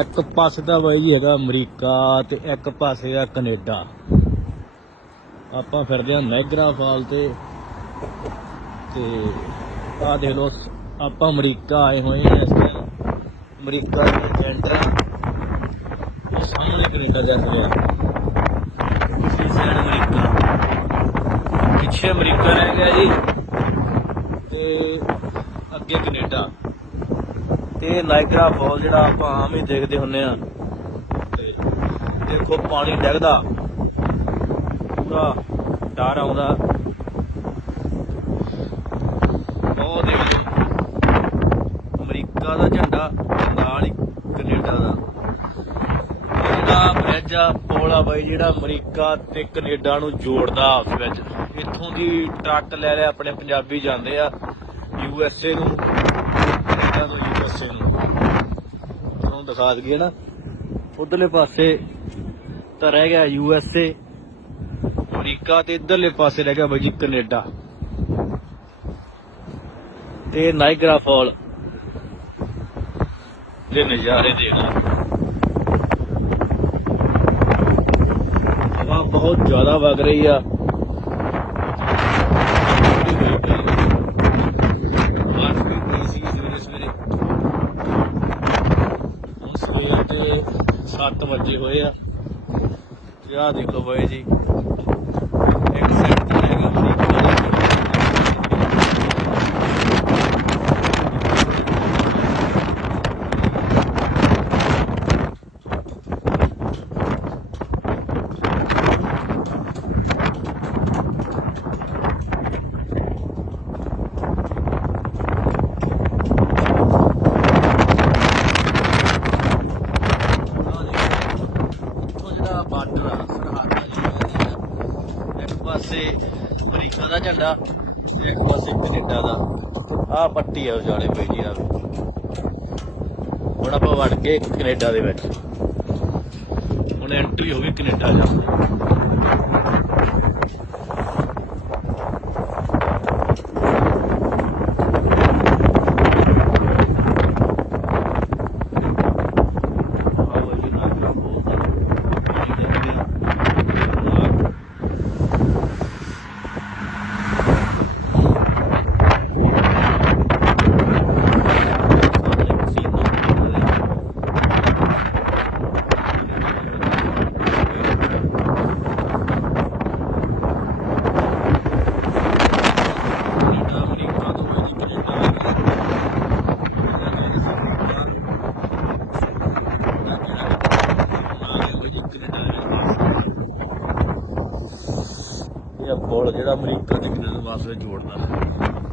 ਇੱਕ ਪਾਸੇ ਦਾ ਬਾਈ ਜੀ ਹੈਗਾ ਅਮਰੀਕਾ ਤੇ ਇੱਕ ਪਾਸੇ ਦਾ ਕੈਨੇਡਾ। ਆਪਾਂ ਫਿਰਦੇ ਆ ਨਾਇਗਰਾ ਫਾਲ ਤੇ। ਤੇ ਆ ਦੇਖ ਲਓ, ਆਪਾਂ ਅਮਰੀਕਾ ਆਏ ਹੋਏ ਆ ਇਸ ਟਾਈਮ ਅਮਰੀਕਾ ਦੇ ਸੈਂਟਰ ਸਾਹਮਣੇ ਕੈਨੇਡਾ ਜਾ ਰਿਹਾ ਪਿਛਲੀ ਸਾਈਡ ਅਮਰੀਕਾ। ਪਿੱਛੇ ਅਮਰੀਕਾ ਰਹਿ ਗਿਆ ਜੀ। ਤੇ ਅੱਗੇ ਕੈਨੇਡਾ। ਇਹ ਨਾਇਗਰਾ ਫਾਲ ਜਿਹੜਾ ਆਪਾਂ ਆਮ ਹੀ ਦੇਖਦੇ ਹੁੰਨੇ ਆ ਦੇਖੋ ਪਾਣੀ ਡਿੱਗਦਾ, ਪੂਰਾ ਡਰ ਆਉਂਦਾ। ਉਹ ਦੇਖ ਅਮਰੀਕਾ ਦਾ ਝੰਡਾ, ਨਾਲ ਹੀ ਕੈਨੇਡਾ ਦਾ। ਇਹ ਜਿਹੜਾ ਬ੍ਰਿਜ ਆ, ਪੁਲ ਆ ਬਾਈ, ਜਿਹੜਾ ਅਮਰੀਕਾ ਤੇ ਕੈਨੇਡਾ ਨੂੰ ਜੋੜਦਾ ਆਪਸ ਵਿੱਚ। ਇੱਥੋਂ ਦੀ ਟਰੱਕ ਲੈ ਲੈ, ਆਪਣੇ ਪੰਜਾਬੀ ਜਾਂਦੇ ਆ, ਯੂ ਐਸ ਏ ਨੂੰ। ਕੈਨੇਡਾ ਤੋਂ ਯੂ ਨੂੰ ਤੁਹਾਨੂੰ ਦਿਖਾ ਦਈਏ ਨਾ। ਉਧਰਲੇ ਪਾਸੇ ਤਾਂ ਰਹਿ ਗਿਆ ਯੂ ਐਸ ਏ ਅਮਰੀਕਾ ਤੇ ਇਧਰਲੇ ਪਾਸੇ ਰਹਿ ਗਿਆ ਬਾਈ ਜੀ ਕੈਨੇਡਾ। ਤੇ ਨਾਇਗਰਾ ਫਾਲ ਦੇ ਨਜ਼ਾਰੇ ਦੇਖਣਾ ਹਵਾ ਬਹੁਤ ਜ਼ਿਆਦਾ ਵਗ ਰਹੀ ਆ। ਹੁਣ ਸਵੇਰ 7 ਵਜੇ ਹੋਏ ਆ। ਤੇ ਆਹ ਦੇਖ ਲਓ ਬਾਈ ਜੀ ਇੱਕ ਸਾਈਡ ਤੇ ਹੈਗਾ ਅਮਰੀਕਾ ਦਾ ਇੱਥੋਂ ਜਿਹੜਾ ਬਾਰਡਰ ਆ ਸਰਹੱਦ ਆ ਜਿਹੜੀ ਆ, ਇੱਕ ਪਾਸੇ ਅਮਰੀਕਾ ਦਾ ਝੰਡਾ ਤੇ ਇੱਕ ਪਾਸੇ ਕੈਨੇਡਾ ਦਾ। ਆਹ ਪੱਟੀ ਆ ਉਜਾੜੇ ਪਈ ਜੀ ਆ ਹੁਣ ਆਪਾਂ ਵੜ ਗਏ ਕੈਨੇਡਾ ਦੇ ਵਿੱਚ। ਹੁਣ ਐਂਟਰੀ ਹੋ ਗਈ ਕੈਨੇਡਾ ਜਾ ਆਓ ਜੀ ਨਾ ਬਹੁਤ ਪਾਣੀ ਦੇ ਵਿੱਚ ਇਹ ਪੁਲ ਜਿਹੜਾ ਅਮਰੀਕਾ ਦੇ ਕੈਨੇਡਾ ਵਾਸਤੇ ਜੋੜਦਾ